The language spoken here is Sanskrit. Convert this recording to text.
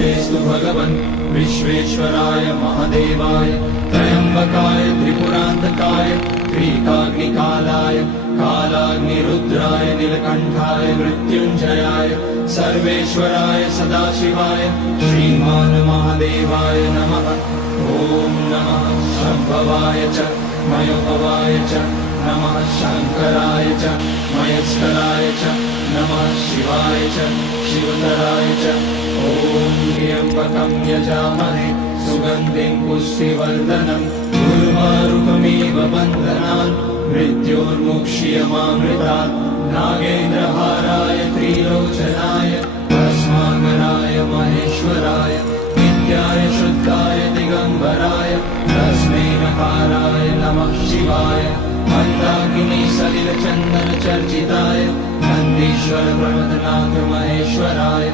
नमस्तेस्तु भगवन् विश्वेश्वराय महादेवाय त्र्यम्बकाय त्रिपुरान्तकाय त्रिकाग्निकालाय कालाग्निरुद्राय नीलकण्ठाय मृत्युञ्जयाय सर्वेश्वराय सदाशिवाय श्रीमान् महादेवाय नमः। ॐ नमः शम्भवाय च मयोभवाय च नमः शङ्कराय च मयस्कराय च नमः शिवाय च शिवतराय च। ॐ त्र्यम्बकं यजामहे सुगन्धिं पुष्टिवर्धनम् उर्वारुकमिव बन्धनान् मृत्योर्मुक्ष्यमामृतात्। नागेन्द्रहाराय त्रिलोचनाय भस्माकराय महेश्वराय नित्याय शुद्धाय दिगम्बराय तस्मै नकाराय नमः शिवाय। मन्दाकिनी सलिलचन्दन चर्चिताय नन्दीश्वर प्रमथनाथ महेश्वराय